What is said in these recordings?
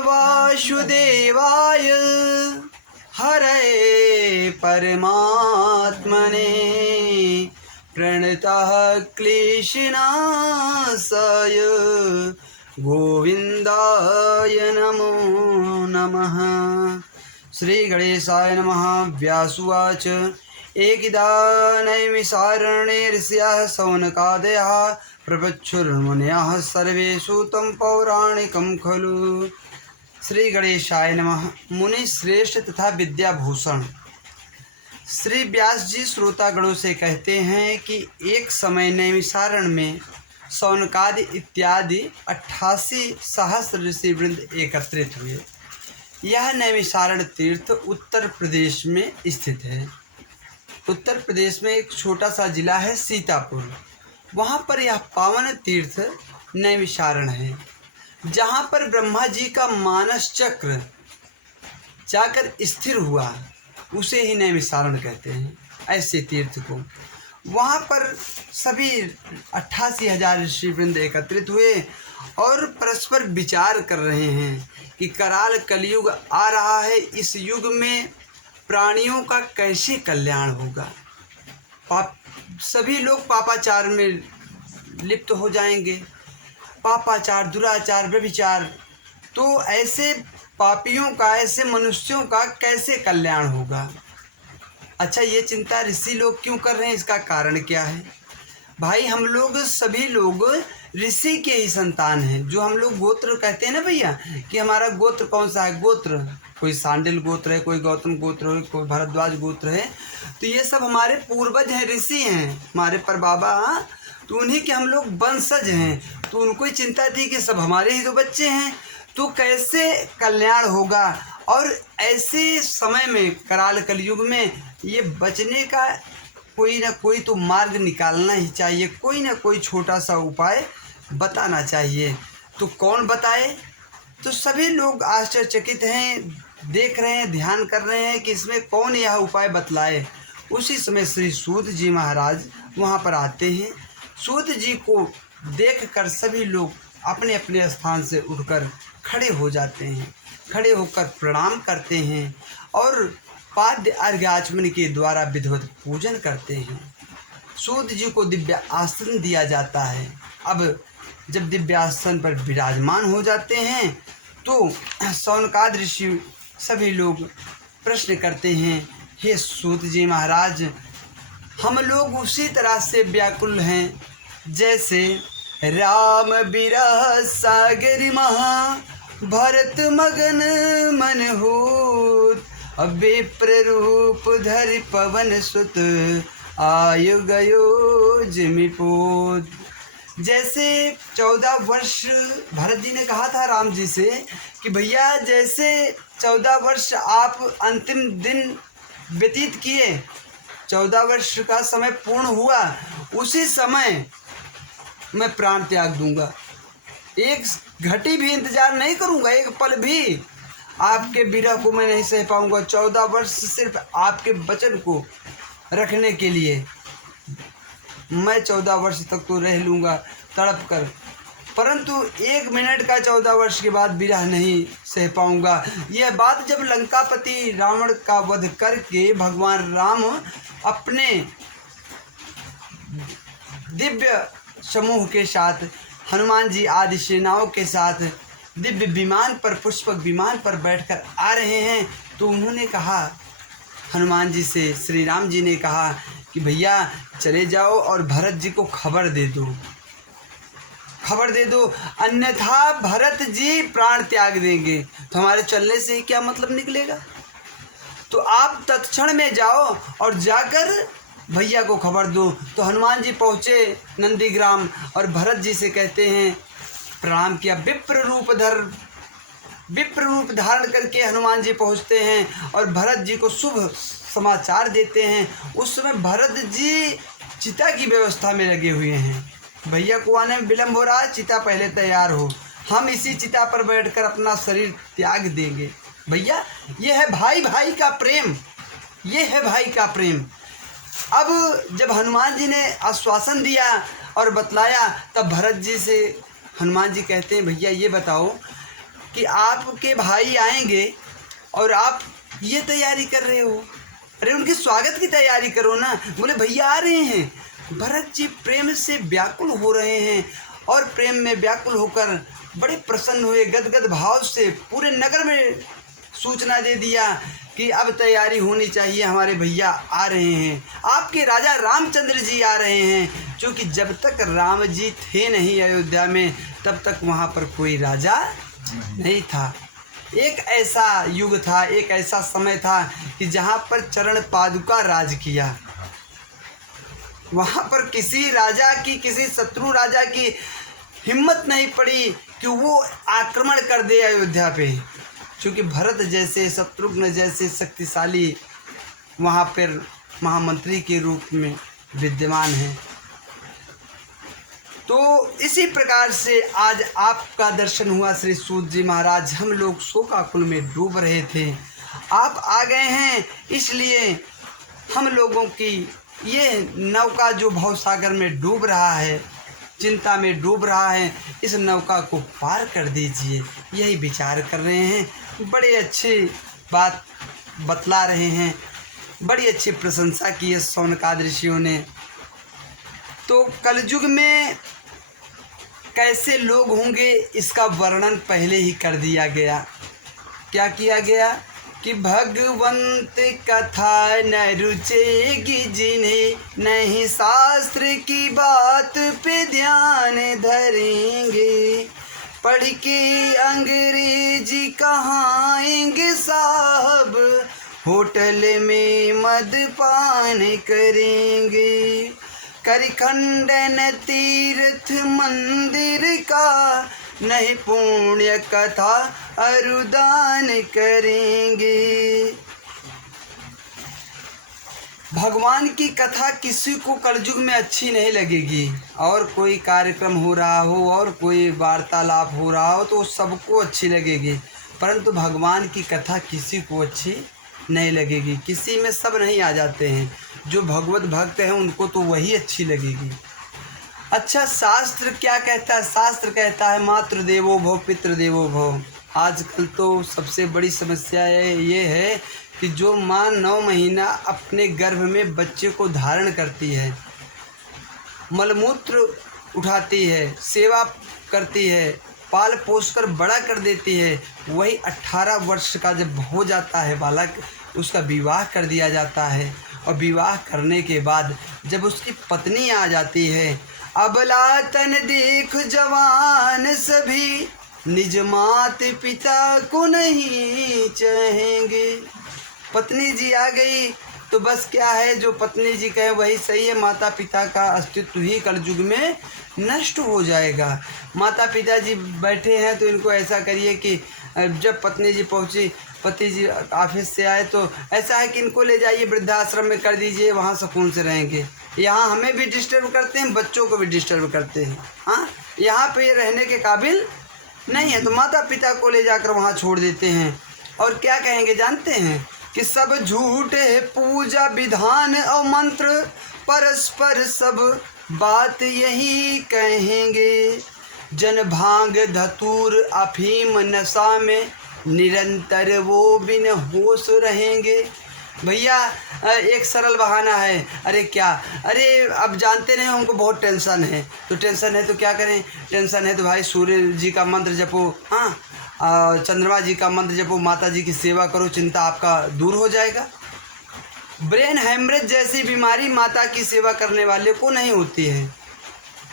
वासुदेवाय हरये परमात्मने प्रणतः क्लेशनाशाय गोविंदाय नमो नमः। श्री गणेशाय नमः। व्यासुवाच एकदा नैमिषारण्ये ऋषयः शौनकादयः प्रपच्छुर्मुनयः सर्वे सूतं पौराणिकं खलु। श्री गणेशाय नमः। मुनि श्रेष्ठ तथा विद्याभूषण श्री व्यास जी श्रोतागणों से कहते हैं कि एक समय नैमिषारण्य में शौनकादि इत्यादि 88 सहस्र ऋषि वृंद एकत्रित हुए। यह नैमिषारण्य तीर्थ उत्तर प्रदेश में स्थित है। उत्तर प्रदेश में एक छोटा सा जिला है सीतापुर। वहाँ पर यह पावन तीर्थ नैमिषारण्य है, जहाँ पर ब्रह्मा जी का मानस चक्र जाकर स्थिर हुआ, उसे ही नैमिषारण्य कहते हैं। ऐसे तीर्थ को वहाँ पर सभी 88,000 ऋषिवृंद एकत्रित हुए और परस्पर विचार कर रहे हैं कि कराल कलयुग आ रहा है। इस युग में प्राणियों का कैसे कल्याण होगा। सभी लोग पापाचार में लिप्त हो जाएंगे। पापाचार, दुराचार, व्यभिचार, तो ऐसे पापियों का, ऐसे मनुष्यों का कैसे कल्याण होगा। अच्छा, ये चिंता ऋषि लोग क्यों कर रहे हैं, इसका कारण क्या है। भाई, हम लोग सभी लोग ऋषि के ही संतान हैं। जो हम लोग गोत्र कहते हैं ना भैया, कि हमारा गोत्र कौन सा है। गोत्र कोई सांडिल गोत्र है, कोई गौतम गोत्र है, कोई भरद्वाज गोत्र है। तो ये सब हमारे पूर्वज हैं, ऋषि हैं, हमारे परबाबा। तो उन्हीं के हम लोग वंशज हैं। तो उनको ही चिंता थी कि सब हमारे ही तो बच्चे हैं, तो कैसे कल्याण होगा। और ऐसे समय में, कराल कलयुग में, ये बचने का कोई ना कोई तो मार्ग निकालना ही चाहिए। कोई ना कोई छोटा सा उपाय बताना चाहिए। तो कौन बताए। तो सभी लोग आश्चर्यचकित हैं, देख रहे हैं, ध्यान कर रहे हैं कि इसमें कौन यह उपाय बतलाए। उसी समय श्री सूत जी महाराज वहाँ पर आते हैं। सूत जी को देखकर सभी लोग अपने अपने स्थान से उठकर खड़े हो जाते हैं। खड़े होकर प्रणाम करते हैं और पाद्य अर्घ्य आचमन के द्वारा विधिवत पूजन करते हैं। सूत जी को दिव्य आसन दिया जाता है। अब जब दिव्य आसन पर विराजमान हो जाते हैं तो शौनकाद ऋषि सभी लोग प्रश्न करते हैं, हे सूत जी महाराज, हम लोग उसी तरह से व्याकुल हैं जैसे राम बिरह सागर महा भरत मगन मन होत, विप्र रूप धरि पवन सुत आयु गयो जिमिपोत। जैसे 14 वर्ष भरत जी ने कहा था राम जी से कि भैया, जैसे 14 वर्ष आप अंतिम दिन व्यतीत किए, 14 वर्ष का समय पूर्ण हुआ, उसी समय मैं प्राण त्याग दूंगा। एक घटी भी इंतजार नहीं करूंगा, एक पल भी आपके विरह को मैं नहीं सह पाऊंगा। 14 वर्ष सिर्फ आपके वचन को रखने के लिए मैं 14 वर्ष तक तो रह लूँगा तड़प कर, परंतु 1 मिनट का 14 वर्ष के बाद विरह नहीं सह पाऊंगा। यह बात जब लंकापति रावण का वध करके भगवान राम अपने दिव्य समूह के साथ, हनुमान जी आदि सेनाओं के साथ दिव्य विमान पर, पुष्पक विमान पर बैठकर आ रहे हैं, तो उन्होंने कहा हनुमान जी से, श्री राम जी ने कहा कि भैया चले जाओ और भरत जी को खबर दे दो, खबर दे दो, अन्यथा भरत जी प्राण त्याग देंगे। तो हमारे चलने से ही क्या मतलब निकलेगा। तो आप तत्क्षण में जाओ और जाकर भैया को खबर दो। तो हनुमान जी पहुँचे नंदीग्राम और भरत जी से कहते हैं, प्रणाम किया। विप्र रूप धारण करके हनुमान जी पहुँचते हैं और भरत जी को शुभ समाचार देते हैं। उस समय भरत जी चिता की व्यवस्था में लगे हुए हैं। भैया को आने में विलम्ब हो रहा है, चिता पहले तैयार हो, हम इसी चिता पर बैठकर अपना शरीर त्याग देंगे। भैया, ये है भाई भाई का प्रेम, ये है भाई का प्रेम। अब जब हनुमान जी ने आश्वासन दिया और बतलाया, तब भरत जी से हनुमान जी कहते हैं, भैया ये बताओ कि आपके भाई आएंगे और आप ये तैयारी कर रहे हो। अरे उनके स्वागत की तैयारी करो ना। बोले भैया आ रहे हैं। भरत जी प्रेम से व्याकुल हो रहे हैं और प्रेम में व्याकुल होकर बड़े प्रसन्न हुए, गदगद भाव से पूरे नगर में सूचना दे दिया कि अब तैयारी होनी चाहिए, हमारे भैया आ रहे हैं, आपके राजा रामचंद्र जी आ रहे हैं। क्योंकि जब तक राम जी थे नहीं अयोध्या में तब तक वहाँ पर कोई राजा नहीं था। एक ऐसा युग था, एक ऐसा समय था कि जहाँ पर चरण पादुका राज किया। वहाँ पर किसी राजा की, किसी शत्रु राजा की हिम्मत नहीं पड़ी कि वो आक्रमण कर दे अयोध्या पे। क्योंकि भरत जैसे, शत्रुघ्न जैसे शक्तिशाली वहाँ पर महामंत्री के रूप में विद्यमान हैं। तो इसी प्रकार से आज आपका दर्शन हुआ श्री सूत जी महाराज। हम लोग शोकाकुल में डूब रहे थे, आप आ गए हैं, इसलिए हम लोगों की ये नौका जो भवसागर में डूब रहा है, चिंता में डूब रहा है, इस नौका को पार कर दीजिए, यही विचार कर रहे हैं। बड़े अच्छी बात बतला रहे हैं, बड़ी अच्छी प्रशंसा की है शौनकादि ऋषियों ने। तो कलयुग में कैसे लोग होंगे इसका वर्णन पहले ही कर दिया गया। क्या किया गया कि भगवंत कथा न रुचेगी जिन्हें, नहीं शास्त्र की बात पे ध्यान धरेंगे, पढ़ के अंग्रेजी कहाएंगे साहब, होटल में मदपान करेंगे, करखंडन तीर्थ मंदिर का, नहीं पुण्य कथा अरुदान करेंगे। भगवान की कथा किसी को कलयुग में अच्छी नहीं लगेगी। और कोई कार्यक्रम हो रहा हो और कोई वार्तालाप हो रहा हो तो सबको अच्छी लगेगी, परंतु भगवान की कथा किसी को अच्छी नहीं लगेगी। किसी में सब नहीं आ जाते हैं, जो भगवत भक्त हैं उनको तो वही अच्छी लगेगी। अच्छा, शास्त्र क्या कहता है? शास्त्र कहता है मातृ देवो भव पितृ देवो भव। आजकल तो सबसे बड़ी समस्या ये है कि जो माँ 9 महीना अपने गर्भ में बच्चे को धारण करती है, मलमूत्र उठाती है, सेवा करती है, पाल पोस कर बड़ा कर देती है, वही 18 वर्ष का जब हो जाता है बालक, उसका विवाह कर दिया जाता है। और विवाह करने के बाद जब उसकी पत्नी आ जाती है, अबला तन देख जवान सभी, निज मात पिता को नहीं चाहेंगे। पत्नी जी आ गई तो बस क्या है, जो पत्नी जी कहे वही सही है। माता पिता का अस्तित्व ही कलयुग में नष्ट हो जाएगा। माता पिता जी बैठे हैं तो इनको ऐसा करिए कि जब पत्नी जी पहुंची, पति जी ऑफिस से आए तो ऐसा है कि इनको ले जाइए वृद्धाश्रम में कर दीजिए, वहाँ सुकून से रहेंगे। यहाँ हमें भी डिस्टर्ब करते हैं, बच्चों को भी डिस्टर्ब करते हैं। हाँ, यहाँ पे ये रहने के काबिल नहीं है, तो माता पिता को ले जाकर वहाँ छोड़ देते हैं। और क्या कहेंगे जानते हैं कि सब झूठ है पूजा विधान और मंत्र, परस्पर सब बात यही कहेंगे, जन भांग धतूर अफीम नशा में, निरंतर वो बिन होश रहेंगे। भैया एक सरल बहाना है, अरे क्या, अरे अब जानते नहीं हमको बहुत टेंशन है, तो टेंशन है तो क्या करें, टेंशन है तो भाई सूर्य जी का मंत्र जपो, हाँ चंद्रमा जी का मंत्र जपो, माता जी की सेवा करो, चिंता आपका दूर हो जाएगा। ब्रेन हैमरेज जैसी बीमारी माता की सेवा करने वाले को नहीं होती है,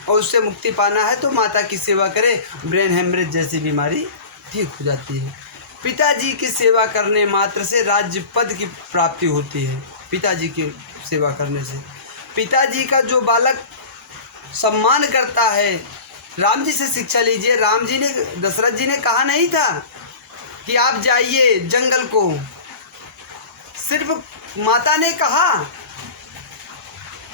और उससे मुक्ति पाना है तो माता की सेवा करें, ब्रेन हैमरेज जैसी बीमारी ठीक हो जाती है। पिताजी की सेवा करने मात्र से राज्य पद की प्राप्ति होती है। पिताजी की सेवा करने से पिताजी का जो बालक सम्मान करता है, राम जी से शिक्षा लीजिए। राम जी ने, दशरथ जी ने कहा नहीं था कि आप जाइए जंगल को, सिर्फ माता ने कहा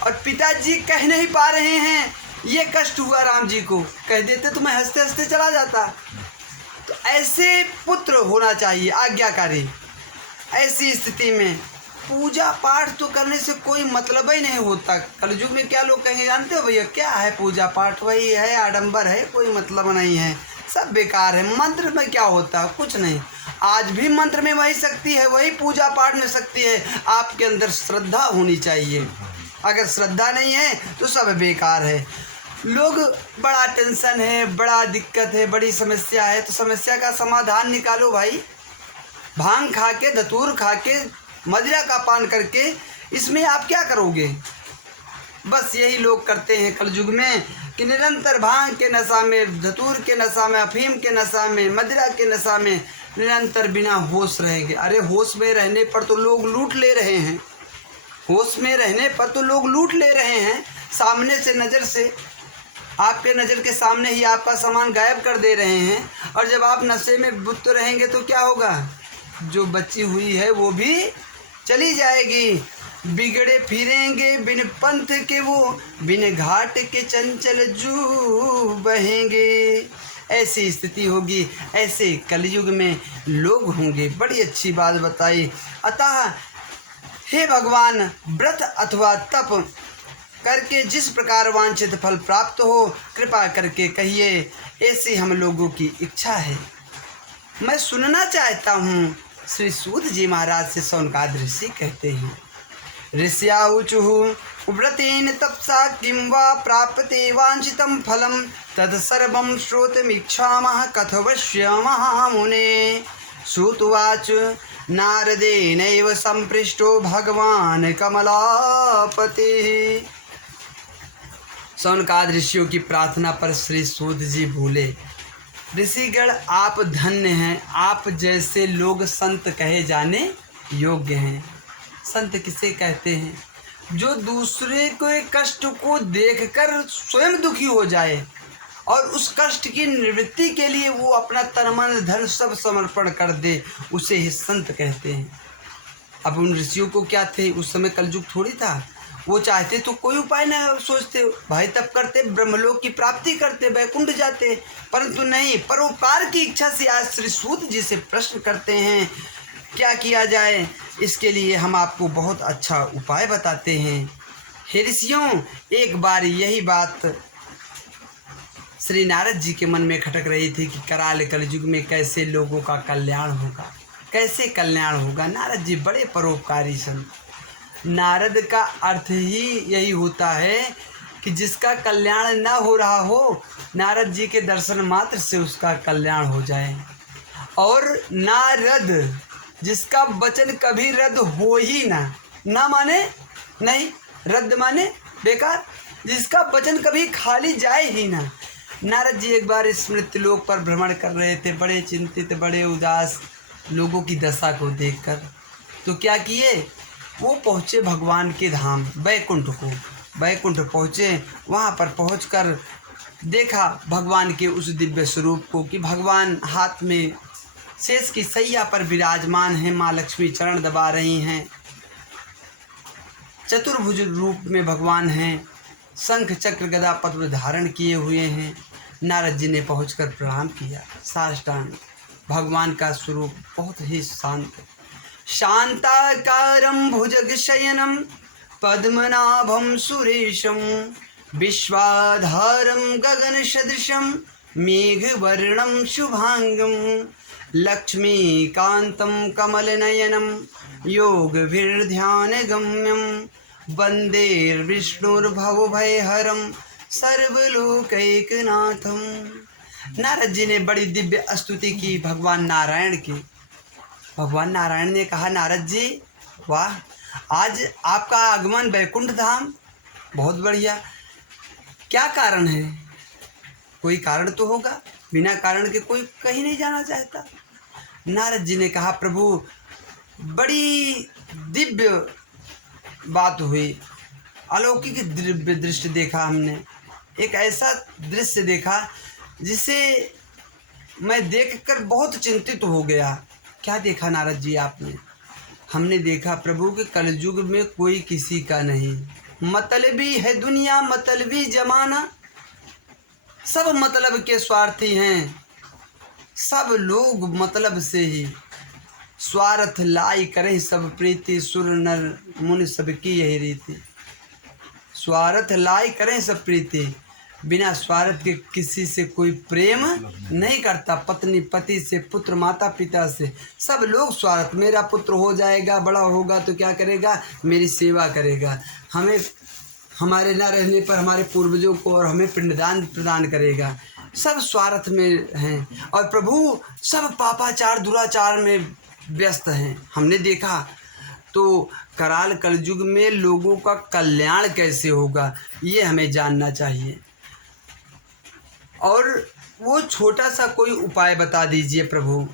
और पिताजी कह नहीं पा रहे हैं, ये कष्ट हुआ राम जी को। कह देते तो मैं हंसते हंसते चला जाता। तो ऐसे पुत्र होना चाहिए, आज्ञाकारी। ऐसी स्थिति में पूजा पाठ तो करने से कोई मतलब ही नहीं होता। कलयुग में क्या लोग कहेंगे जानते हो भैया, क्या है पूजा पाठ, वही है, आडंबर है, कोई मतलब नहीं है। सब बेकार है। मंत्र में क्या होता है? कुछ नहीं। आज भी मंत्र में वही शक्ति है, वही पूजा पाठ में शक्ति है। आपके अंदर श्रद्धा होनी चाहिए। अगर श्रद्धा नहीं है तो सब बेकार है। लोग बड़ा टेंशन है, बड़ा दिक्कत है, बड़ी समस्या है, तो समस्या का समाधान निकालो भाई। भांग खा के, धतूर खा के, मदिरा का पान करके इसमें आप क्या करोगे? बस यही लोग करते हैं कलयुग में कि निरंतर भांग के नशा में, धतूर के नशा में, अफीम के नशा में, मदिरा के नशा में निरंतर बिना होश रहेंगे। अरे होश में रहने पर तो लोग लूट ले रहे हैं। होश में रहने पर तो लोग लूट ले रहे हैं। सामने से नज़र से, आपके नज़र के सामने ही आपका सामान गायब कर दे रहे हैं। और जब आप नशे में बुत रहेंगे तो क्या होगा? जो बची हुई है वो भी चली जाएगी। बिगड़े फिरेंगे बिन पंथ के वो, बिन घाट के चंचल जू बहेंगे। ऐसी स्थिति होगी, ऐसे कलयुग में लोग होंगे। बड़ी अच्छी बात बताई। अतः हे भगवान, व्रत अथवा तप करके जिस प्रकार वांछित फल प्राप्त हो, कृपा करके कहिए। ऐसी हम लोगों की इच्छा है। मैं सुनना चाहता हूँ। श्री सूत जी महाराज से शौनकादिक ऋषि कहते हैं, ऋष्याऊचुः व्रतेन तपसा किं वा प्राप्ते वांछितं फलं, तत्सर्वं श्रोतुमिच्छामः कथवश्यामः मुने। सूतुवाच, नारदेनैव सम्पृष्टो भगवान् कमलापतिः। शौनकादिक ऋषियों की प्रार्थना पर श्री सूत जी बोले, ऋषिगण आप धन्य हैं। आप जैसे लोग संत कहे जाने योग्य हैं। संत किसे कहते हैं? जो दूसरे के कष्ट को देखकर स्वयं दुखी हो जाए और उस कष्ट की निवृत्ति के लिए वो अपना तन मन धन सब समर्पण कर दे, उसे ही संत कहते हैं। अब उन ऋषियों को क्या थे? उस समय कलयुग थोड़ी था। वो चाहते तो कोई उपाय न सोचते, भाई तप करते, ब्रह्मलोक की प्राप्ति करते, वैकुंठ जाते, परंतु नहीं। परोपकार की इच्छा से आज श्री सूत जी से प्रश्न करते हैं, क्या किया जाए? इसके लिए हम आपको बहुत अच्छा उपाय बताते हैं। हे ऋषियों, एक बार यही बात श्री नारद जी के मन में खटक रही थी कि कराल कलयुग में कैसे लोगों का कल्याण होगा, कैसे कल्याण होगा। नारद जी बड़े परोपकारी संत। नारद का अर्थ ही यही होता है कि जिसका कल्याण न हो रहा हो, नारद जी के दर्शन मात्र से उसका कल्याण हो जाए। और नारद, जिसका वचन कभी रद्द हो ही ना माने नहीं, रद्द माने बेकार, जिसका वचन कभी खाली जाए ही ना। नारद जी एक बार इस मृत्युलोक पर भ्रमण कर रहे थे, बड़े चिंतित, बड़े उदास लोगों की दशा को देखकर। तो क्या किए? वो पहुँचे भगवान के धाम वैकुंठ को। वैकुंठ पहुँचे, वहाँ पर पहुँचकर देखा भगवान के उस दिव्य स्वरूप को कि भगवान हाथ में शेष की सैया पर विराजमान हैं। माँ लक्ष्मी चरण दबा रही हैं। चतुर्भुज रूप में भगवान हैं। शंख चक्र गदा पद्म धारण किए हुए हैं। नारद जी ने पहुँचकर प्रणाम किया साष्टांग। भगवान का स्वरूप बहुत ही शांत, शांताकारं भुजगशयनं पद्मनाभं सुरेशं, विश्वाधारं गगनसदृशं मेघवर्णं शुभांगं, लक्ष्मीकान्तं कमलनयनं योगभिर्ध्यानगम्यं, वन्दे विष्णुर्भवभयहरं सर्वलोकैकनाथं। नारद जी ने बड़ी दिव्य स्तुति की भगवान नारायण की। भगवान नारायण ने कहा, नारद जी वाह, आज आपका आगमन वैकुंठ धाम, बहुत बढ़िया। क्या कारण है? कोई कारण तो होगा, बिना कारण के कोई कहीं नहीं जाना चाहता। नारद जी ने कहा, प्रभु बड़ी दिव्य बात हुई, अलौकिक दिव्य दृश्य देखा हमने। एक ऐसा दृश्य देखा जिसे मैं देखकर बहुत चिंतित हो गया। क्या देखा नारद जी आपने? हमने देखा प्रभु के कलयुग में कोई किसी का नहीं। मतलबी है दुनिया, मतलबी जमाना, सब मतलब के स्वार्थी हैं। सब लोग मतलब से ही स्वार्थ लाई करें सब प्रीति, सुर नर मुनि सबकी यही रीति। स्वार्थ लाई करें सब प्रीति, बिना स्वार्थ के किसी से कोई प्रेम नहीं करता। पत्नी पति से, पुत्र माता पिता से, सब लोग स्वार्थ। मेरा पुत्र हो जाएगा, बड़ा होगा तो क्या करेगा, मेरी सेवा करेगा, हमें हमारे न रहने पर हमारे पूर्वजों को और हमें पिंडदान प्रदान करेगा। सब स्वार्थ में हैं और प्रभु सब पापाचार दुराचार में व्यस्त हैं। हमने देखा तो कराल कलयुग में लोगों का कल्याण कैसे होगा, ये हमें जानना चाहिए। और वो छोटा सा कोई उपाय बता दीजिए प्रभु,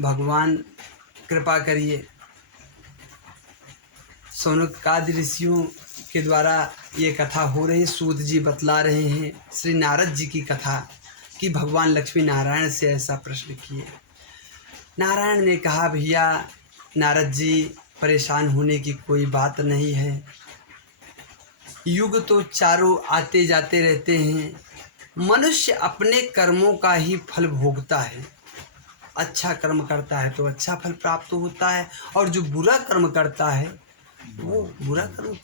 भगवान कृपा करिए। सौनकादि ऋषियों के द्वारा ये कथा हो रही है। सूत जी बतला रहे हैं श्री नारद जी की कथा कि भगवान लक्ष्मी नारायण से ऐसा प्रश्न किए। नारायण ने कहा, भैया नारद जी, परेशान होने की कोई बात नहीं है। युग तो चारों आते जाते रहते हैं। मनुष्य अपने कर्मों का ही फल भोगता है। अच्छा कर्म करता है तो अच्छा फल प्राप्त होता है, और जो बुरा कर्म करता है वो बुरा कर्म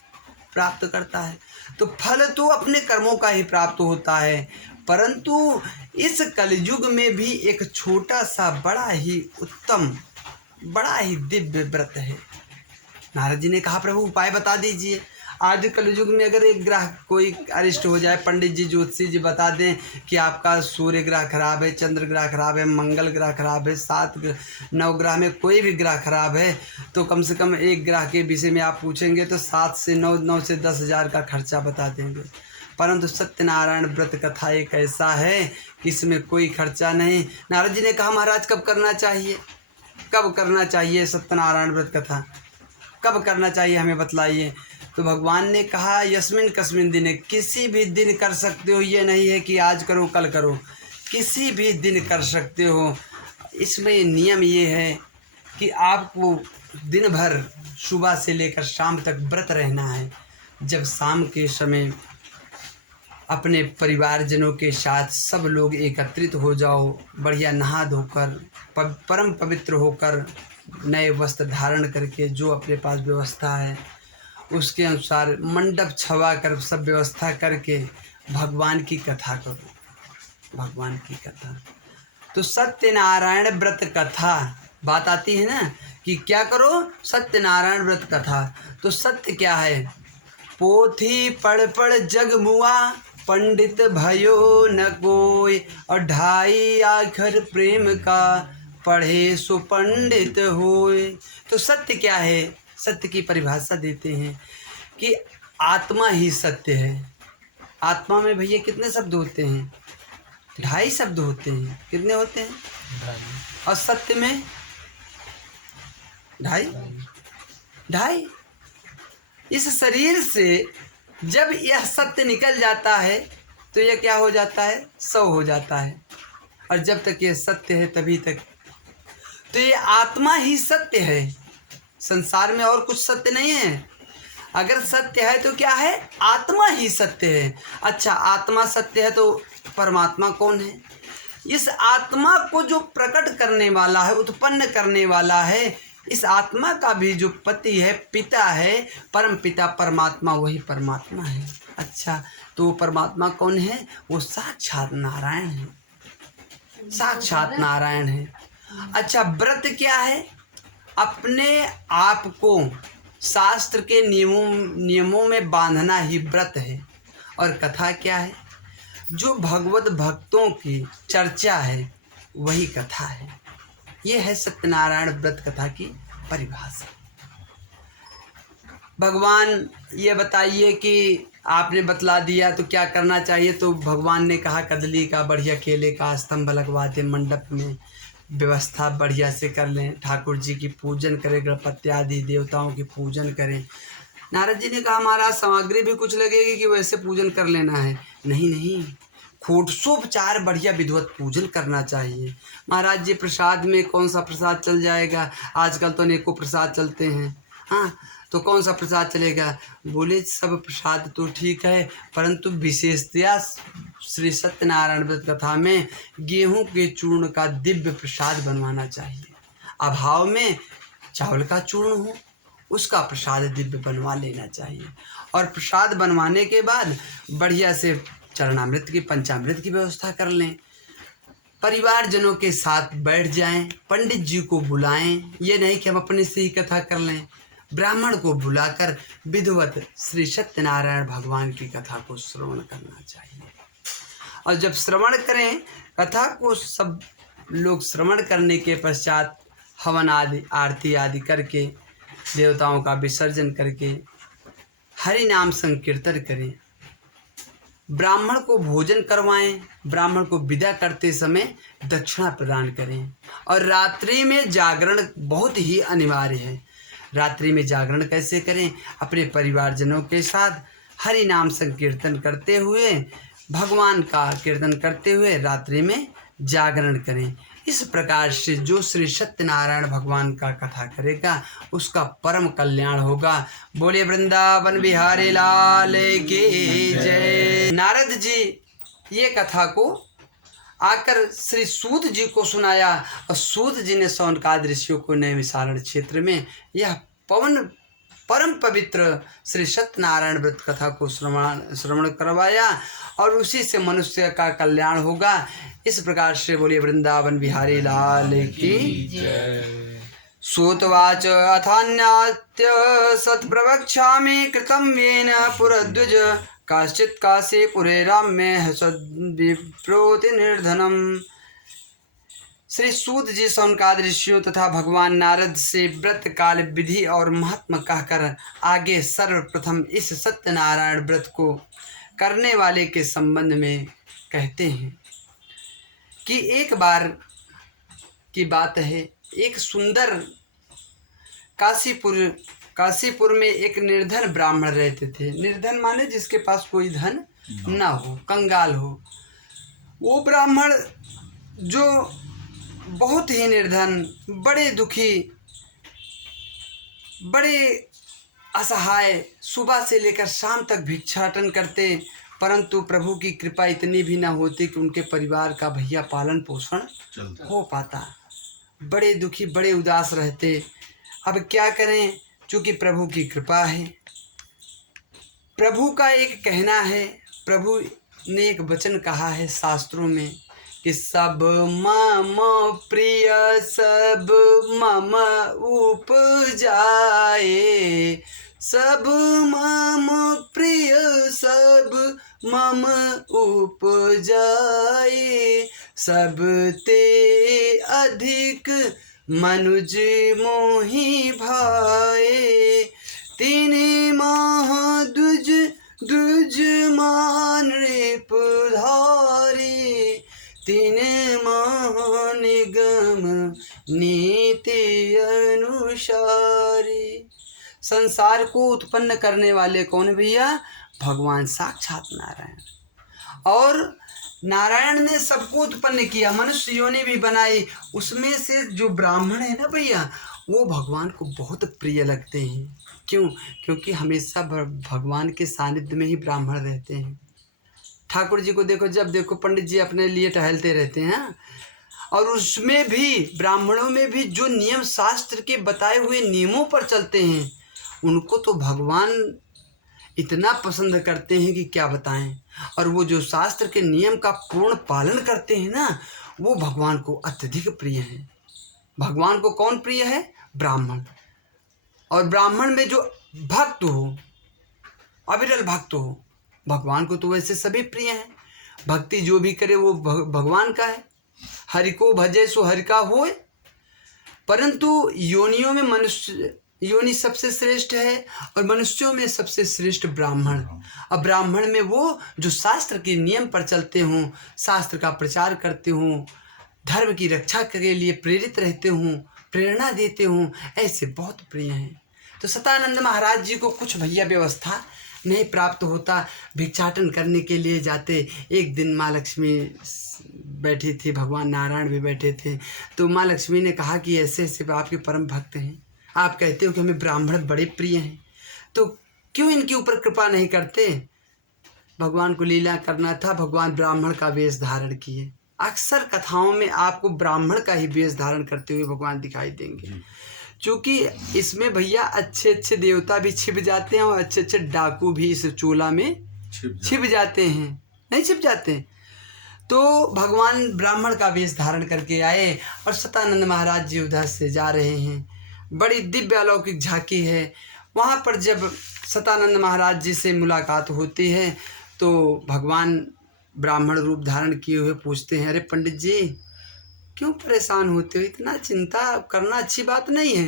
प्राप्त करता है। तो फल तो अपने कर्मों का ही प्राप्त होता है। परंतु इस कलयुग में भी एक छोटा सा बड़ा ही उत्तम, बड़ा ही दिव्य व्रत है। नारद जी ने कहा, प्रभु उपाय बता दीजिए। आज कलयुग में अगर एक ग्रह कोई अरिष्ट हो जाए, पंडित जी ज्योतिषी जी बता दें कि आपका सूर्य ग्रह खराब है, चंद्र ग्रह खराब है, मंगल ग्रह खराब है, 9 ग्रह में कोई भी ग्रह खराब है, तो कम से कम एक ग्रह के विषय में आप पूछेंगे तो 7 से 9 से 10 हज़ार का खर्चा बता देंगे। परंतु सत्यनारायण व्रत कथा एक ऐसा है कि इसमें कोई खर्चा नहीं। नारद जी ने कहा, महाराज कब करना चाहिए, कब करना चाहिए सत्यनारायण व्रत कथा, कब करना चाहिए, हमें बतलाइए। तो भगवान ने कहा, यस्मिन कस्मिन दिन, किसी भी दिन कर सकते हो, ये नहीं है कि आज करो कल करो, किसी भी दिन कर सकते हो। इसमें नियम ये है कि आपको दिन भर सुबह से लेकर शाम तक व्रत रहना है। जब शाम के समय अपने परिवारजनों के साथ सब लोग एकत्रित हो जाओ, बढ़िया नहा धोकर परम पवित्र होकर नए वस्त्र धारण करके, जो अपने पास व्यवस्था है उसके अनुसार मंडप छवा कर सब व्यवस्था करके भगवान की कथा करो, भगवान की कथा। तो सत्यनारायण व्रत कथा बात आती है ना कि क्या करो, सत्यनारायण व्रत कथा। तो सत्य क्या है, पोथी पढ़ पढ़ जग मुआ, पंडित भयो न कोई, और 2.5 अक्षर प्रेम का, पढ़े सो पंडित होए। तो सत्य क्या है, सत्य की परिभाषा देते हैं कि आत्मा ही सत्य है। आत्मा में भैया कितने शब्द होते हैं, 2.5 शब्द होते हैं। कितने होते हैं, 2.5। और सत्य में 2.5। इस शरीर से जब यह सत्य निकल जाता है तो यह क्या हो जाता है, 100 हो जाता है। और जब तक यह सत्य है तभी तक, तो ये आत्मा ही सत्य है। संसार में और कुछ सत्य नहीं है। अगर सत्य है तो क्या है, आत्मा ही सत्य है। अच्छा, आत्मा सत्य है तो परमात्मा कौन है? इस आत्मा को जो प्रकट करने वाला है, उत्पन्न करने वाला है, इस आत्मा का भी जो पति है, पिता है, परम पिता परमात्मा, वही परमात्मा है। अच्छा, तो परमात्मा कौन है? वो साक्षात नारायण है, साक्षात नारायण है। अच्छा, व्रत क्या है? अपने आप को शास्त्र के नियमों में बांधना ही व्रत है। और कथा क्या है? जो भगवत भक्तों की चर्चा है वही कथा है। ये है सत्यनारायण व्रत कथा की परिभाषा। भगवान ये बताइए कि आपने बतला दिया तो क्या करना चाहिए। तो भगवान ने कहा, कदली का बढ़िया केले का स्तंभ लगवा दें, मंडप में व्यवस्था बढ़िया से कर लें, ठाकुर जी की पूजन करें, गणपति आदि देवताओं की पूजन करें। नारद जी ने कहा, महाराज सामग्री भी कुछ लगेगी कि वैसे पूजन कर लेना है? नहीं नहीं, खोटसोपचार बढ़िया विधिवत पूजन करना चाहिए। महाराज जी प्रसाद में कौन सा प्रसाद चल जाएगा? आजकल तो अनेकों प्रसाद चलते हैं। हाँ, तो कौन सा प्रसाद चलेगा? बोले सब प्रसाद तो ठीक है, परंतु विशेषतया श्री सत्यनारायण व्रत कथा में गेहूं के चूर्ण का दिव्य प्रसाद बनवाना चाहिए। अभाव में चावल का चूर्ण हो, उसका प्रसाद दिव्य बनवा लेना चाहिए। और प्रसाद बनवाने के बाद बढ़िया से चरणामृत की पंचामृत की व्यवस्था कर लें, परिवारजनों के साथ बैठ जाएं, पंडित जी को बुलाएं। ये नहीं कि हम अपने से ही कथा कर लें, ब्राह्मण को बुलाकर विधिवत श्री सत्यनारायण भगवान की कथा को श्रवण करना चाहिए। और जब श्रवण करें कथा को, सब लोग श्रवण करने के पश्चात हवन आदि आरती आदि करके देवताओं का विसर्जन करके हरि नाम संकीर्तन करें, ब्राह्मण को भोजन करवाएं, ब्राह्मण को विदा करते समय दक्षिणा प्रदान करें। और रात्रि में जागरण बहुत ही अनिवार्य है। रात्रि में जागरण कैसे करें? अपने परिवारजनों के साथ हरि नाम संकीर्तन करते हुए, भगवान का कीर्तन करते हुए रात्रि में जागरण करें। इस प्रकार से जो श्री सत्यनारायण भगवान का कथा करेगा उसका परम कल्याण होगा। बोले वृंदावन बिहारी लाल की जय। नारद जी ये कथा को आकर श्री सूत जी को सुनाया और सूत जी ने शौनकादि ऋषियों को नैमिषारण्य क्षेत्र में यह परम पवित्र श्री सत्यनारायण व्रत कथा को श्रवण करवाया और उसी से मनुष्य का कल्याण होगा। इस प्रकार से बोलिए वृंदावन बिहारी लाल की जय। सूतवाच अथान्यात्य सत्प्रवक्ष्यामि कृतं येन पुरद्विज काश्चित् काशी पुरे राम्ये सद्विप्रोति निर्धनम्। श्री सूत जी शौनकादि ऋषियों तथा भगवान नारद से व्रत काल विधि और महात्मा कहकर आगे सर्वप्रथम इस सत्यनारायण व्रत को करने वाले के संबंध में कहते हैं कि एक बार की बात है, एक सुंदर काशीपुर में एक निर्धन ब्राह्मण रहते थे। निर्धन माने जिसके पास कोई धन ना हो, कंगाल हो। वो ब्राह्मण जो बहुत ही निर्धन, बड़े दुखी, बड़े असहाय, सुबह से लेकर शाम तक भिक्षाटन करते, परंतु प्रभु की कृपा इतनी भी ना होती कि उनके परिवार का भैया पालन पोषण हो पाता। बड़े दुखी, बड़े उदास रहते। अब क्या करें, चूँकि प्रभु की कृपा है। प्रभु का एक कहना है, प्रभु ने एक वचन कहा है शास्त्रों में कि सब मम प्रिय सब मम उपजाए, सब मम प्रिय सब मम उपजाए, सब ते अधिक मनुज मोहि भाए, तीन महाद्विज द्विज मान रिप धारे, तीन निगम नीति अनुसारी। संसार को उत्पन्न करने वाले कौन भैया? भगवान साक्षात नारायण। और नारायण ने सबको उत्पन्न किया, मनुष्य योनि भी बनाई। उसमें से जो ब्राह्मण है ना भैया, वो भगवान को बहुत प्रिय लगते हैं। क्यों? क्योंकि हमेशा भगवान के सानिध्य में ही ब्राह्मण रहते हैं। ठाकुर जी को देखो, जब देखो पंडित जी अपने लिए टहलते रहते हैं। और उसमें भी, ब्राह्मणों में भी जो नियम शास्त्र के बताए हुए नियमों पर चलते हैं, उनको तो भगवान इतना पसंद करते हैं कि क्या बताएं। और वो जो शास्त्र के नियम का पूर्ण पालन करते हैं ना, वो भगवान को अत्यधिक प्रिय है। भगवान को कौन प्रिय है? ब्राह्मण। और ब्राह्मण में जो भक्त हो, अविरल भक्त हो, भगवान को तो वैसे सभी प्रिय हैं। भक्ति जो भी करे वो भगवान का है। हरि को भजे सो हरि का होए। परंतु योनियों में मनुष्य योनि सबसे श्रेष्ठ है और मनुष्यों में सबसे श्रेष्ठ ब्राह्मण। अब ब्राह्मण में वो जो शास्त्र के नियम पर चलते हों, शास्त्र का प्रचार करते हों, धर्म की रक्षा के लिए प्रेरित रहते हों, प्रेरणा देते हों, ऐसे बहुत प्रिय हैं। तो सतानंद महाराज जी को कुछ भैया व्यवस्था नहीं प्राप्त होता, भिक्षाटन करने के लिए जाते। एक दिन माँ लक्ष्मी बैठी थी, भगवान नारायण भी बैठे थे। तो माँ लक्ष्मी ने कहा कि ऐसे ऐसे आपके परम भक्त हैं, आप कहते हो कि हमें ब्राह्मण बड़े प्रिय हैं, तो क्यों इनके ऊपर कृपा नहीं करते? भगवान को लीला करना था, भगवान ब्राह्मण का वेश धारण किए। अक्सर कथाओं में आपको ब्राह्मण का ही वेश धारण करते हुए भगवान दिखाई देंगे, क्योंकि इसमें भैया अच्छे अच्छे देवता भी छिप जाते हैं और अच्छे अच्छे डाकू भी इस चूल्हा में छिप जाते हैं। नहीं छिप जाते। तो भगवान ब्राह्मण का वेश धारण करके आए और सतानंद महाराज जी उधर से जा रहे हैं। बड़ी दिव्य अलौकिक झांकी है। वहाँ पर जब सतानंद महाराज जी से मुलाकात होती है तो भगवान ब्राह्मण रूप धारण किए हुए पूछते हैं, अरे पंडित जी क्यों परेशान होते हो, इतना चिंता करना अच्छी बात नहीं है।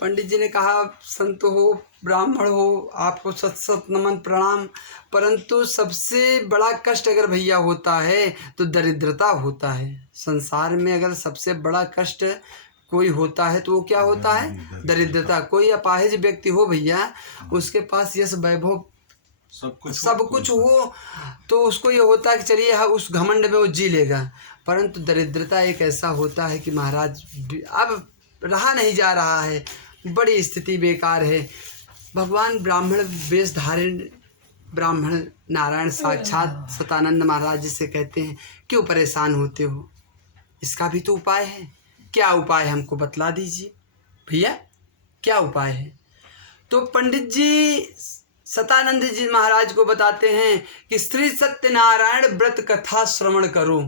पंडित जी ने कहा, संत हो, ब्राह्मण हो, आपको सत सत नमन प्रणाम, परंतु सबसे बड़ा कष्ट अगर भैया होता है तो दरिद्रता होता है। संसार में अगर सबसे बड़ा कष्ट कोई होता है तो वो क्या होता है? दरिद्रता। कोई अपाहिज व्यक्ति हो भैया, उसके पास यश वैभव सब कुछ हो तो उसको ये होता है कि चलिए उस घमंड में वो जी लेगा, परंतु दरिद्रता एक ऐसा होता है कि महाराज अब रहा नहीं जा रहा है, बड़ी स्थिति बेकार है। भगवान ब्राह्मण वेश धारण ब्राह्मण नारायण साक्षात सतानंद महाराज जी से कहते हैं, क्यों परेशान होते हो, इसका भी तो उपाय है। क्या उपाय हमको बतला दीजिए भैया, क्या उपाय है? तो पंडित जी सतानंद जी महाराज को बताते हैं कि श्री सत्यनारायण व्रत कथा श्रवण करो,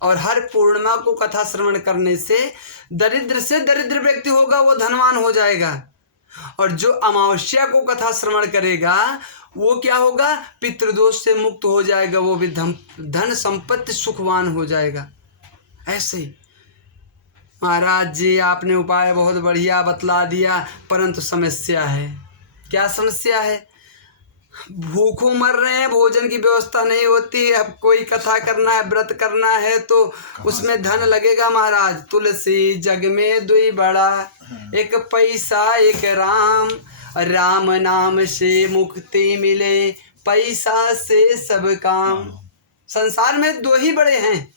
और हर पूर्णिमा को कथा श्रवण करने से दरिद्र व्यक्ति होगा वो धनवान हो जाएगा, और जो अमावस्या को कथा श्रवण करेगा वो क्या होगा? पितृदोष से मुक्त हो जाएगा, वो भी धन संपत्ति सुखवान हो जाएगा। ऐसे ही महाराज जी आपने उपाय बहुत बढ़िया बतला दिया, परंतु समस्या है। क्या समस्या है? भूखों मर रहे हैं, भोजन की व्यवस्था नहीं होती। अब कोई कथा करना है, व्रत करना है तो उसमें धन लगेगा महाराज। तुलसी जग में दुई बड़ा, एक पैसा एक राम, राम नाम से मुक्ति मिले, पैसा से सब काम। संसार में दो ही बड़े हैं,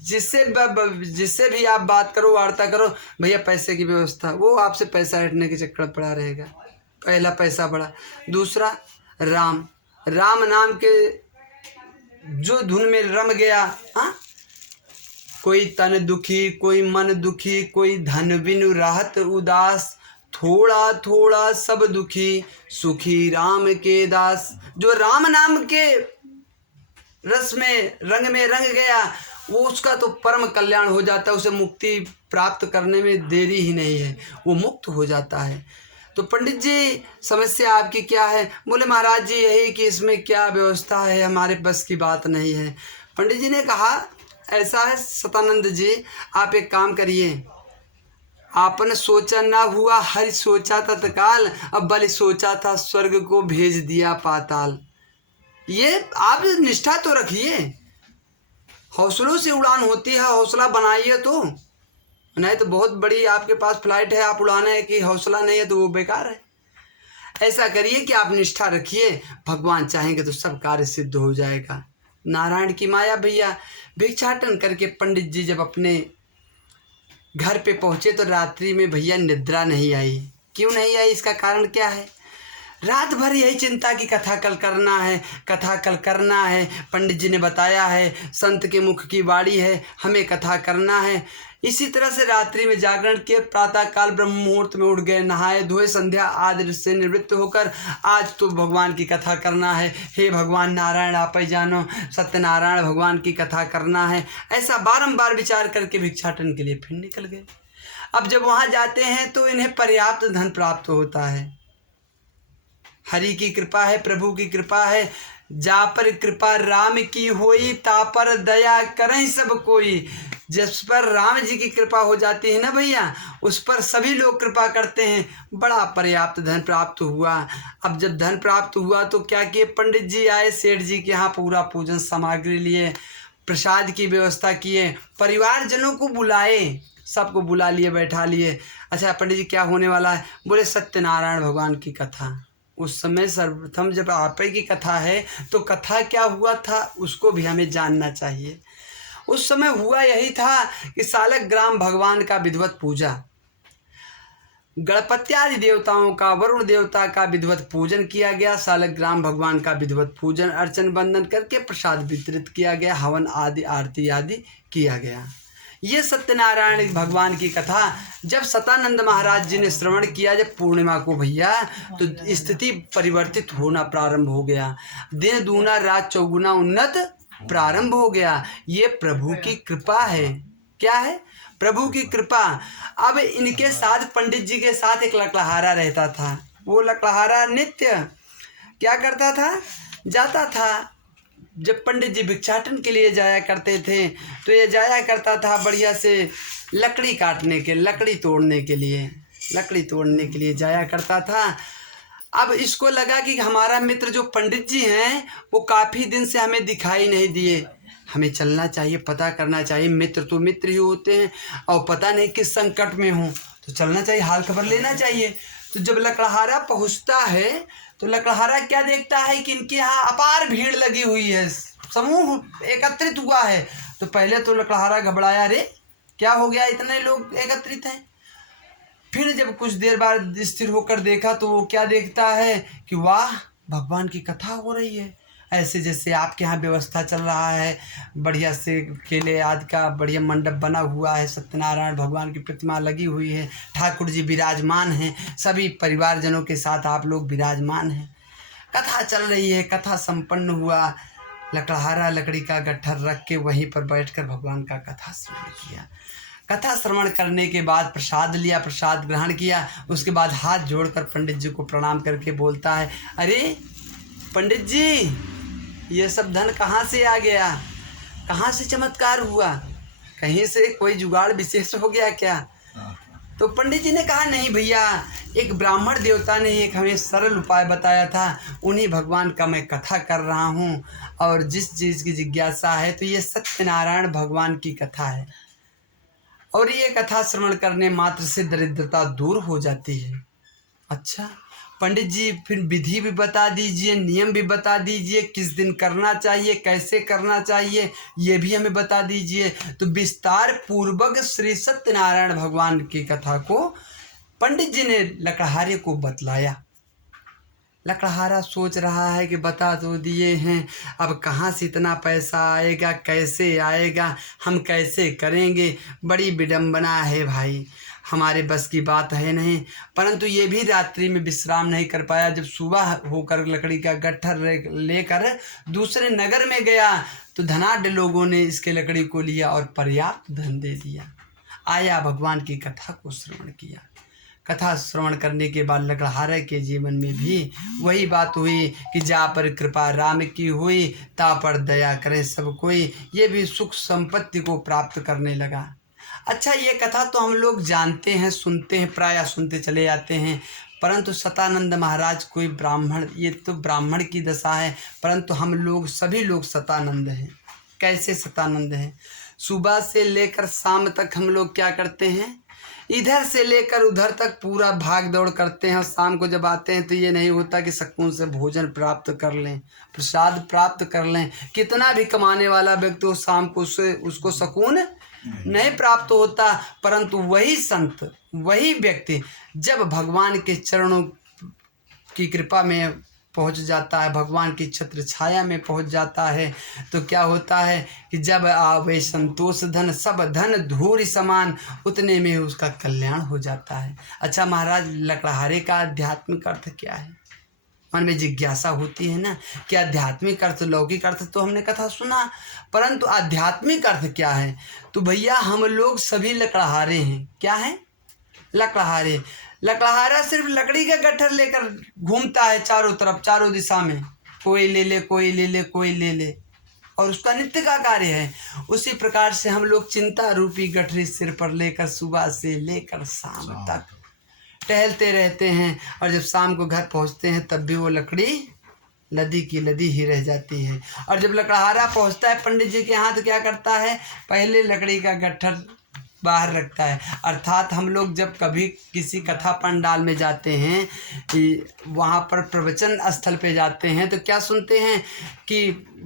जिससे भी आप बात करो, वार्ता करो, भैया पैसे की व्यवस्था, वो आपसे पैसा हटने के चक्कर पड़ा रहेगा। पहला पैसा बड़ा, दूसरा राम नाम के जो धुन में रम गया। हाँ, कोई तन दुखी, कोई मन दुखी, कोई धन बिनु राहत उदास, थोड़ा थोड़ा सब दुखी, सुखी राम के दास। जो राम नाम के रस में रंग गया वो उसका तो परम कल्याण हो जाता है, उसे मुक्ति प्राप्त करने में देरी ही नहीं है, वो मुक्त हो जाता है। तो पंडित जी समस्या आपकी क्या है? बोले महाराज जी यही कि इसमें क्या व्यवस्था है, हमारे बस की बात नहीं है। पंडित जी ने कहा ऐसा है सतानंद जी, आप एक काम करिए, आपने सोचा ना हुआ हरि सोचा तत्काल, अब बलि सोचा था स्वर्ग को भेज दिया पाताल। ये आप निष्ठा तो रखिए, हौसलों से उड़ान होती है, हौसला बनाइए तो, नहीं तो बहुत बड़ी आपके पास फ्लाइट है, आप उड़ाना है कि हौसला नहीं है तो वो बेकार है। ऐसा करिए कि आप निष्ठा रखिए, भगवान चाहेंगे तो सब कार्य सिद्ध हो जाएगा। नारायण की माया भैया। भिक्षाटन करके पंडित जी जब अपने घर पे पहुँचे तो रात्रि में भैया निद्रा नहीं आई। क्यों नहीं आई, इसका कारण क्या है? रात भर यही चिंता की कथा कल करना है, कथा कल करना है। पंडित जी ने बताया है, संत के मुख की वाणी है, हमें कथा करना है। इसी तरह से रात्रि में जागरण किए, प्रातः काल ब्रह्म मुहूर्त में उठ गए, नहाए धोए, संध्या आदि से निवृत्त होकर आज तो भगवान की कथा करना है। हे भगवान नारायण आप ही जानो, सत्यनारायण भगवान की कथा करना है। ऐसा बारंबार विचार करके भिक्षाटन के लिए फिर निकल गए। अब जब वहाँ जाते हैं तो इन्हें पर्याप्त धन प्राप्त होता है। हरि की कृपा है, प्रभु की कृपा है। जा पर कृपा राम की होई, ता पर दया करें सब कोई। जिस पर राम जी की कृपा हो जाती है ना भैया, उस पर सभी लोग कृपा करते हैं। बड़ा पर्याप्त धन प्राप्त हुआ। अब जब धन प्राप्त हुआ तो क्या किए, पंडित जी आए सेठ जी के यहाँ, पूरा पूजन सामग्री लिए, प्रसाद की व्यवस्था किए, परिवारजनों को बुलाए, सबको बुला लिए, बैठा लिए। अच्छा पंडित जी क्या होने वाला है? बोले सत्यनारायण भगवान की कथा। उस समय सर्वप्रथम जब आप ही की कथा है तो कथा क्या हुआ था उसको भी हमें जानना चाहिए। उस समय हुआ यही था कि सालग्राम भगवान का विधिवत पूजा, गणपत्यादि देवताओं का, वरुण देवता का विधिवत पूजन किया गया। सालग्राम भगवान का विधिवत पूजन अर्चन बंदन करके प्रसाद वितरित किया गया, हवन आदि आरती आदि किया गया। ये सत्यनारायण भगवान की कथा जब सतानंद महाराज जी ने श्रवण किया जब पूर्णिमा को भैया, तो स्थिति परिवर्तित होना प्रारंभ हो गया। दिन दूना रात चौगुना उन्नत प्रारंभ हो गया। ये प्रभु की कृपा है। क्या है? प्रभु की कृपा। अब इनके साथ पंडित जी के साथ एक लकड़हारा रहता था। वो लकड़हारा नित्य क्या करता था? जाता था। जब पंडित जी भिक्षाटन के लिए जाया करते थे तो ये जाया करता था बढ़िया से लकड़ी काटने के, लकड़ी तोड़ने के लिए जाया करता था। अब इसको लगा कि हमारा मित्र जो पंडित जी हैं वो काफ़ी दिन से हमें दिखाई नहीं दिए, हमें चलना चाहिए, पता करना चाहिए। मित्र तो मित्र ही होते हैं और पता नहीं किस संकट में हूँ, तो चलना चाहिए, हाल खबर लेना चाहिए। तो जब लकड़हारा पहुँचता है तो लकड़हारा क्या देखता है कि इनके यहाँ अपार भीड़ लगी हुई है, समूह एकत्रित हुआ है। तो पहले तो लकड़हारा घबराया, अरे क्या हो गया, इतने लोग एकत्रित हैं। फिर जब कुछ देर बाद स्थिर होकर देखा तो वो क्या देखता है कि वाह, भगवान की कथा हो रही है, ऐसे जैसे आपके यहाँ व्यवस्था चल रहा है, बढ़िया से केले आदि का बढ़िया मंडप बना हुआ है, सत्यनारायण भगवान की प्रतिमा लगी हुई है, ठाकुर जी विराजमान हैं, सभी परिवारजनों के साथ आप लोग विराजमान हैं, कथा चल रही है। कथा संपन्न हुआ। लकड़हारा लकड़ी का गट्ठर रख के वहीं पर बैठकर भगवान का कथा श्रवण किया। कथा श्रवण करने के बाद प्रसाद लिया, प्रसाद ग्रहण किया। उसके बाद हाथ जोड़कर पंडित जी को प्रणाम करके बोलता है, अरे पंडित जी, ये सब धन कहाँ से आ गया, कहाँ से चमत्कार हुआ, कहीं से कोई जुगाड़ विशेष हो गया क्या? तो पंडित जी ने कहा, नहीं भैया, एक ब्राह्मण देवता ने एक हमें सरल उपाय बताया था, उन्हीं भगवान का मैं कथा कर रहा हूँ। और जिस चीज़ की जिज्ञासा है तो ये सत्यनारायण भगवान की कथा है, और ये कथा श्रवण करने मात्र से दरिद्रता दूर हो जाती है। अच्छा पंडित जी, फिर विधि भी बता दीजिए, नियम भी बता दीजिए, किस दिन करना चाहिए, कैसे करना चाहिए, ये भी हमें बता दीजिए। तो विस्तार पूर्वक श्री सत्यनारायण भगवान की कथा को पंडित जी ने लकड़हारे को बतलाया। लकड़हारा सोच रहा है कि बता तो दिए हैं, अब कहाँ से इतना पैसा आएगा, कैसे आएगा, हम कैसे करेंगे, बड़ी विडंबना है भाई, हमारे बस की बात है नहीं। परंतु ये भी रात्रि में विश्राम नहीं कर पाया। जब सुबह होकर लकड़ी का गट्ठर लेकर दूसरे नगर में गया तो धनाढ्य लोगों ने इसके लकड़ी को लिया और पर्याप्त धन दे दिया। आया, भगवान की कथा को श्रवण किया। कथा श्रवण करने के बाद लकड़हारे के जीवन में भी वही बात हुई कि जा पर कृपा राम की हुई, ता पर दया करे सब कोई। ये भी सुख संपत्ति को प्राप्त करने लगा। अच्छा, ये कथा तो हम लोग जानते हैं, सुनते हैं, प्रायः सुनते चले जाते हैं। परंतु सतानंद महाराज कोई ब्राह्मण, ये तो ब्राह्मण की दशा है, परंतु हम लोग सभी लोग सतानंद हैं। कैसे सतानंद हैं? सुबह से लेकर शाम तक हम लोग क्या करते हैं, इधर से लेकर उधर तक पूरा भाग दौड़ करते हैं। और शाम को जब आते हैं तो ये नहीं होता कि सुकून से भोजन प्राप्त कर लें, प्रसाद प्राप्त कर लें। कितना भी कमाने वाला व्यक्ति हो, शाम को उसको सुकून नहीं प्राप्त होता। परंतु वही संत, वही व्यक्ति जब भगवान के चरणों की कृपा में पहुंच जाता है, भगवान की छत्र छाया में पहुंच जाता है, तो क्या होता है कि जब आवे संतोष धन, सब धन धूरि समान, उतने में उसका कल्याण हो जाता है। अच्छा महाराज, लकड़हारे का आध्यात्मिक अर्थ क्या है? मन में जिज्ञासा होती है ना कि आध्यात्मिक अर्थ, लौकिक अर्थ तो हमने कथा सुना, परंतु आध्यात्मिक अर्थ क्या है? तो भैया हम लोग सभी लकड़हारे हैं। क्या है? लकड़हारे। लकड़हारा सिर्फ लकड़ी का गट्ठर लेकर घूमता है चारों तरफ, चारों दिशा में, कोई ले ले, कोई ले ले, कोई ले ले, और उसका नित्य का कार्य है। उसी प्रकार से हम लोग चिंता रूपी गठरी सिर पर लेकर सुबह से लेकर शाम तक टहलते रहते हैं, और जब शाम को घर पहुंचते हैं तब भी वो लकड़ी लदी की लदी ही रह जाती है। और जब लकड़हारा पहुंचता है पंडित जी के यहाँ तो क्या करता है, पहले लकड़ी का गट्ठर बाहर रखता है। अर्थात हम लोग जब कभी किसी कथा पंडाल में जाते हैं, वहाँ पर प्रवचन स्थल पे जाते हैं, तो क्या सुनते हैं कि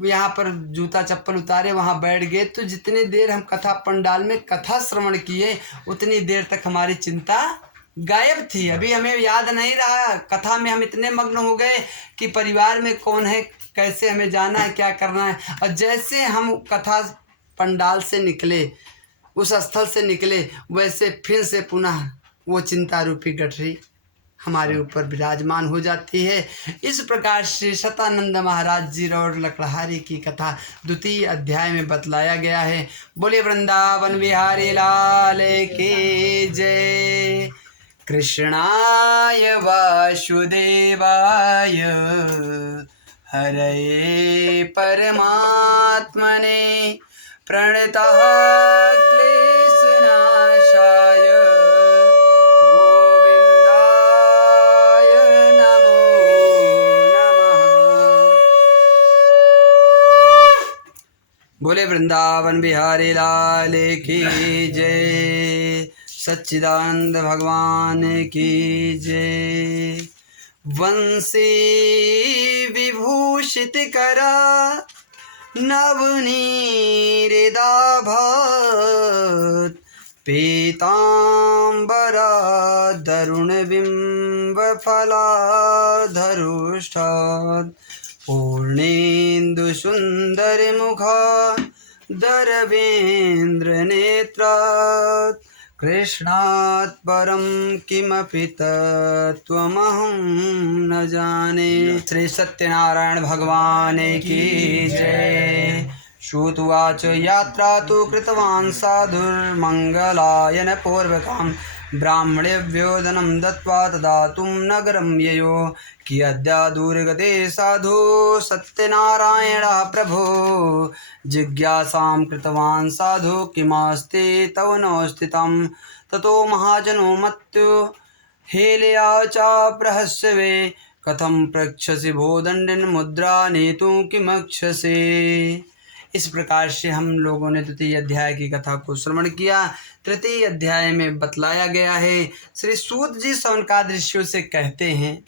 यहाँ पर जूता चप्पल उतारे, वहाँ बैठ गए, तो जितनी देर हम कथा पंडाल में कथा श्रवण किए उतनी देर तक हमारी चिंता गायब थी। अभी हमें याद नहीं रहा, कथा में हम इतने मग्न हो गए कि परिवार में कौन है, कैसे हमें जाना है, क्या करना है। और जैसे हम कथा पंडाल से निकले उस स्थल से निकले, वैसे फिर से पुनः वो चिंता रूपी गठरी हमारे ऊपर विराजमान हो जाती है। इस प्रकार श्री सतानंद महाराज जी और लकड़हारी की कथा द्वितीय अध्याय में बतलाया गया है। बोले वृंदावन बिहारी लाल की जय। कृष्णाय वासुदेवाय हरये परमात्मने प्रणतः क्लेशनाशाय गोविन्दाय नमो नमः। बोले वृंदावन बिहारी लाल की जय। सच्चिदानंद भगवान की जय। वंशी विभूषित करा नवनीरिदाभत् पीताम्बरा दरुणबिम्बफलाधरुष्ठात् पूर्णेन्दुसुन्दरमुखा दरवेन्द्रनेत्रात् कृष्णात् परं किमपि तत्त्वमहं न जाने। श्री सत्यनारायण भगवान की जय। श्रुत्वाच यात्रा तो कृतवान् साधुर्मङ्गलायन पूर्वकां ब्राह्मणेभ्यो धनं दत्त्वा ददातुं नगरं ययो कियद्या दूरगते साधु सत्यनारायण प्रभो जिज्ञासां कृतवान् साधु किमास्ति तव न स्थितं ततो महाजनो मत्यो हेलया चाप्रहस्यवे कथं प्रक्षसि भो दण्डिन मुद्रा नेतुं किमक्षसे। इस प्रकार से हम लोगों ने द्वितीय अध्याय की कथा को श्रवण किया। तृतीय अध्याय में बतलाया गया है, श्री सूत जी शौनकादि ऋषियों से कहते हैं